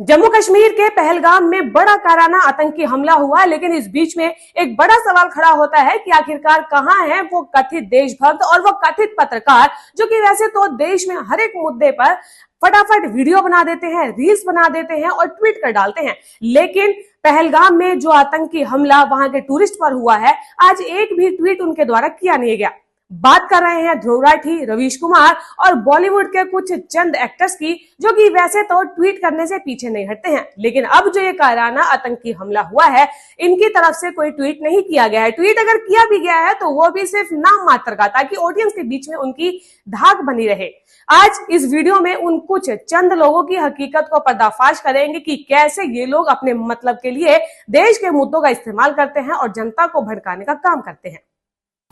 जम्मू कश्मीर के पहलगाम में बड़ा काराना आतंकी हमला हुआ, लेकिन इस बीच में एक बड़ा सवाल खड़ा होता है कि आखिरकार कहां है वो कथित देशभक्त और वो कथित पत्रकार जो कि वैसे तो देश में हर एक मुद्दे पर फटाफट वीडियो बना देते हैं, रील्स बना देते हैं और ट्वीट कर डालते हैं। लेकिन पहलगाम में जो आतंकी हमला वहां के टूरिस्ट पर हुआ है, आज एक भी ट्वीट उनके द्वारा किया नहीं गया। बात कर रहे हैं ध्रुव राठी, रवीश कुमार और बॉलीवुड के कुछ चंद एक्टर्स की, जो कि वैसे तो ट्वीट करने से पीछे नहीं हटते हैं। लेकिन अब जो ये काराना आतंकी हमला हुआ है, इनकी तरफ से कोई ट्वीट नहीं किया गया है। ट्वीट अगर किया भी गया है तो वो भी सिर्फ नाम मात्र का, ताकि ऑडियंस के बीच में उनकी धाक बनी रहे। आज इस वीडियो में उन कुछ चंद लोगों की हकीकत को पर्दाफाश करेंगे कि कैसे ये लोग अपने मतलब के लिए देश के मुद्दों का इस्तेमाल करते हैं और जनता को भड़काने का काम करते हैं।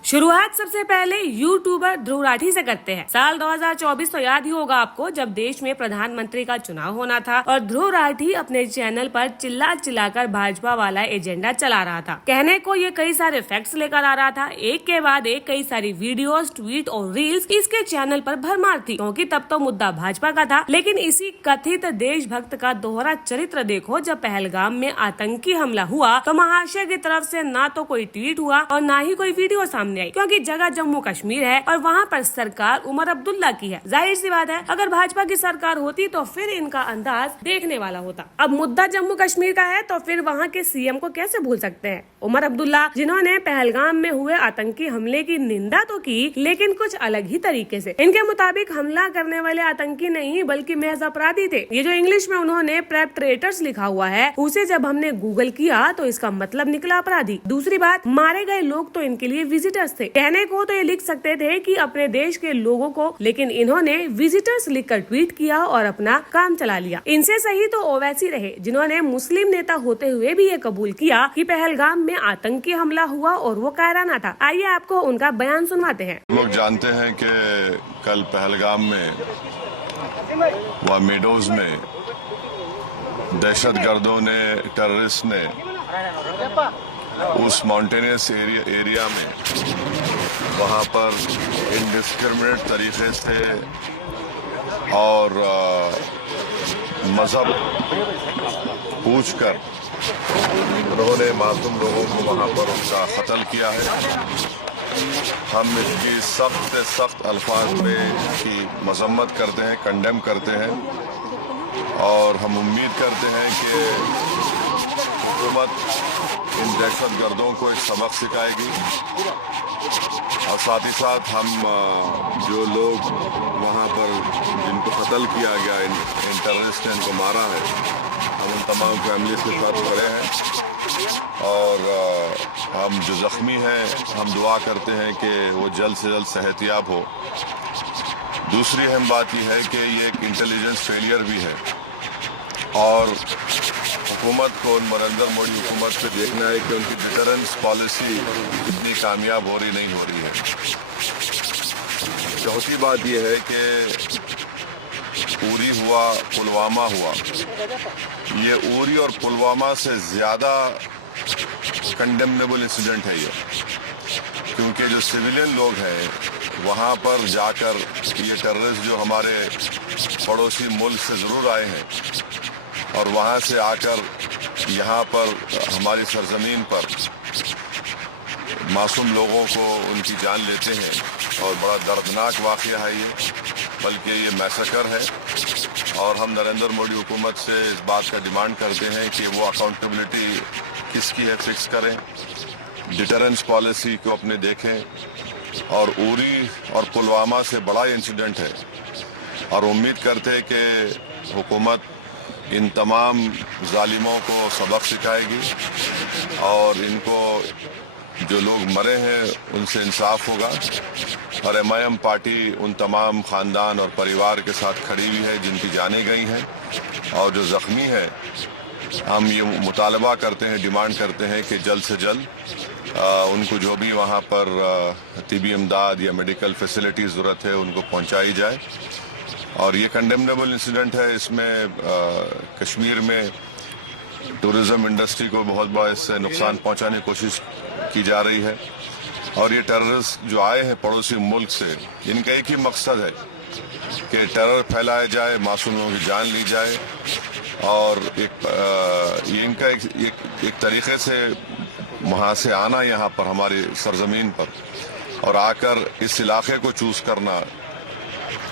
शुरुआत सबसे पहले यूट्यूबर ध्रुव राठी से करते हैं। साल 2024 तो याद ही होगा आपको, जब देश में प्रधानमंत्री का चुनाव होना था और ध्रुव राठी अपने चैनल पर चिल्ला चिल्लाकर भाजपा वाला एजेंडा चला रहा था। कहने को ये कई सारे फैक्ट्स लेकर आ रहा था, एक के बाद एक कई सारी वीडियोस, ट्वीट और रील्स इसके चैनल पर भरमार थी, क्योंकि तब तो मुद्दा भाजपा का था। लेकिन इसी कथित देशभक्त का दोहरा चरित्र देखो, जब पहलगाम में आतंकी हमला हुआ तो महाशय की तरफ से ना तो कोई ट्वीट हुआ और ना ही कोई वीडियो सामने आई, क्योंकि जगह जम्मू कश्मीर है और वहाँ पर सरकार उमर अब्दुल्ला की है। जाहिर सी बात है, अगर भाजपा की सरकार होती तो फिर इनका अंदाज देखने वाला होता। अब मुद्दा जम्मू कश्मीर का है तो फिर वहाँ के सीएम को कैसे भूल सकते हैं, उमर अब्दुल्ला, जिन्होंने पहलगाम में हुए आतंकी हमले की निंदा तो की, लेकिन कुछ अलग ही तरीके से। इनके मुताबिक हमला करने वाले आतंकी नहीं बल्कि महज अपराधी थे। ये जो इंग्लिश में उन्होंने परपेट्रेटर्स लिखा हुआ है, उसे जब हमने गूगल किया तो इसका मतलब निकला अपराधी। दूसरी बात, मारे गए लोग तो इनके लिए विजिटर्स थे। कहने को तो ये लिख सकते थे कि अपने देश के लोगों को, लेकिन इन्होंने विजिटर्स लिखकर ट्वीट किया और अपना काम चला लिया। इनसे सही तो ओवैसी रहे, जिन्होंने मुस्लिम नेता होते हुए भी ये कबूल किया कि पहलगाम में आतंकी हमला हुआ और वो कायराना था। आइए आपको उनका बयान सुनवाते हैं। लोग जानते हैं कि कल पहलगाम में व मेडोज में दहशतगर्दों ने, टेररिस्ट ने उस माउंटेनियस एरिया में वहाँ पर इनडिस्क्रिमिनेट तरीके से और मजहब पूछकर उन्होंने मासूम लोगों को वहाँ पर उनका कत्ल किया है। हम इसकी सख्त से सख्त अल्फाज में इसकी मजम्मत करते हैं, कंडेम करते हैं और हम उम्मीद करते हैं कि हुकूमत इन दहशतगर्दों को एक सबक सिखाएगी और साथ ही साथ हम जो लोग वहाँ पर जिनको कत्ल किया गया, इन टेररिस्ट ने इनको मारा है, हम उन तमाम फैमिलीज के साथ खड़े हैं और हम जो ज़ख्मी हैं हम दुआ करते हैं कि वो जल्द से जल्द सेहतियाब हो। दूसरी अहम बात यह है कि ये एक इंटेलिजेंस फेलियर भी है और हुकूमत को, नरेंद्र मोदी हुकूमत से देखना है कि उनकी डिटरेंस पॉलिसी कितनी कामयाब हो रही नहीं हो रही है। चौथी बात यह है कि उरी हुआ, पुलवामा हुआ, ये उरी और पुलवामा से ज़्यादा कंडेमनेबल इंसिडेंट है ये, क्योंकि जो सिविलियन लोग हैं वहाँ पर जाकर ये टेररिस्ट जो हमारे पड़ोसी मुल्क से ज़रूर आए हैं और वहाँ से आकर यहाँ पर हमारी सरजमीन पर मासूम लोगों को उनकी जान लेते हैं और बड़ा दर्दनाक वाक़या है ये, बल्कि ये मैसेकर है और हम नरेंद्र मोदी हुकूमत से इस बात का डिमांड करते हैं कि वो अकाउंटेबिलिटी किसकी है फिक्स करें, डिटरेंस पॉलिसी को अपने देखें और उरी और पुलवामा से बड़ा इंसिडेंट है और उम्मीद करते हैं कि हुकूमत इन तमाम जालिमों को सबक सिखाएगी और इनको जो लोग मरे हैं उनसे इंसाफ होगा और MIM पार्टी उन तमाम ख़ानदान और परिवार के साथ खड़ी हुई है जिनकी जानें गई हैं और जो ज़ख्मी है हम ये मुतालबा करते हैं, डिमांड करते हैं कि जल्द से जल्द उनको जो भी वहाँ पर तिबी इमदाद या मेडिकल फैसिलिटी ज़रूरत है उनको पहुँचाई जाए। और ये कंडेमनेबल इंसिडेंट है। इसमें कश्मीर में टूरिज़्म इंडस्ट्री को बहुत बड़ा इससे नुकसान पहुंचाने की कोशिश की जा रही है और ये टेररिस्ट जो आए हैं पड़ोसी मुल्क से, इनका एक ही मकसद है कि टेरर फैलाया जाए, मासूम लोगों की जान ली जाए। और ये इनका एक तरीके से वहाँ से आना यहाँ पर हमारी सरजमीन पर और आकर इस इलाके को चूज करना,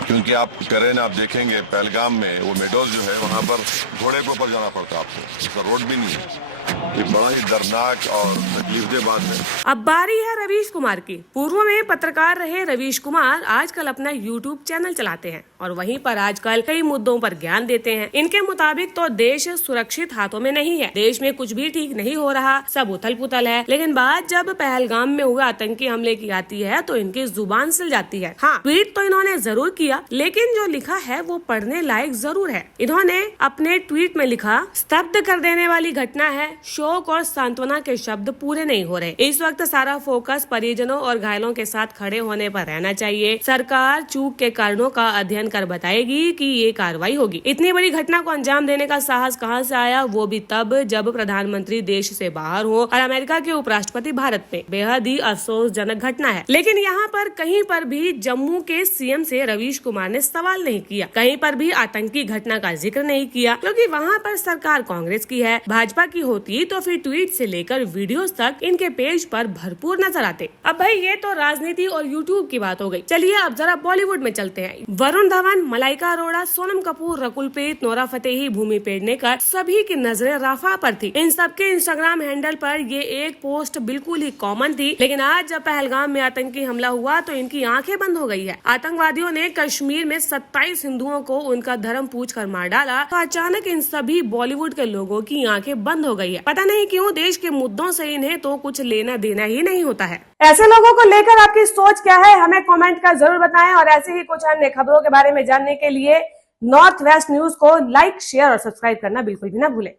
क्योंकि आप टेरेन आप देखेंगे पहलगाम में वो मेडोज जो है वहाँ पर घोड़े के ऊपर जाना पड़ता है आपको, इसका रोड भी नहीं है। ये बड़ा ही दर्दनाक और तकलीफदेह बात है। अब बारी है रवीश कुमार की। पूर्व में पत्रकार रहे रवीश कुमार आजकल अपना YouTube चैनल चलाते हैं और वहीं पर आजकल कई मुद्दों पर ज्ञान देते हैं। इनके मुताबिक तो देश सुरक्षित हाथों में नहीं है, देश में कुछ भी ठीक नहीं हो रहा, सब उथल पुथल है। लेकिन बात जब पहलगाम में हुए आतंकी हमले की आती है तो इनकी जुबान सिल जाती है। हाँ, ट्वीट तो इन्होंने जरूर किया, लेकिन जो लिखा है वो पढ़ने लायक जरूर है। इन्होंने अपने ट्वीट में लिखा, स्तब्ध कर देने वाली घटना है, शोक और सांत्वना के शब्द पूरे नहीं हो रहे। इस वक्त सारा फोकस परिजनों और घायलों के साथ खड़े होने पर रहना चाहिए। सरकार चूक के कारणों का अध्ययन कर बताएगी कि ये कार्रवाई होगी। इतनी बड़ी घटना को अंजाम देने का साहस कहां से आया, वो भी तब जब प्रधानमंत्री देश से बाहर हो और अमेरिका के उपराष्ट्रपति भारत में। बेहद ही अफसोसजनक घटना है। लेकिन यहाँ पर कहीं पर भी जम्मू के सीएम से रवीश कुमार ने सवाल नहीं किया, कहीं पर भी आतंकी घटना का जिक्र नहीं किया, क्योंकि वहाँ पर सरकार कांग्रेस की है। भाजपा की होती तो फिर ट्वीट से लेकर वीडियोस तक इनके पेज पर भरपूर नजर आते। अब भाई ये तो राजनीति और यूट्यूब की बात हो गई। चलिए अब जरा बॉलीवुड में चलते हैं। वरुण धवन, मलाइका अरोड़ा, सोनम कपूर, रकुल प्रीत, नोरा फतेही, भूमि पेडनेकर, सभी की नजरें राफा पर थी। इन सबके इंस्टाग्राम हैंडल पर ये एक पोस्ट बिल्कुल ही कॉमन थी। लेकिन आज जब पहलगाम में आतंकी हमला हुआ तो इनकी आंखें बंद हो गई है। आतंकवादियों ने कश्मीर में 27 हिंदुओं को उनका धर्म पूछ कर मार डाला तो अचानक इन सभी बॉलीवुड के लोगों की आंखें बंद हो गई है। पता नहीं क्यों देश के मुद्दों से इन्हें तो कुछ लेना देना ही नहीं होता है। ऐसे लोगों को लेकर आपकी सोच क्या है, हमें कमेंट कर जरूर बताएं। और ऐसे ही कुछ अन्य खबरों के बारे में जानने के लिए नॉर्थ वेस्ट न्यूज को लाइक, शेयर और सब्सक्राइब करना बिल्कुल भी ना भूलें।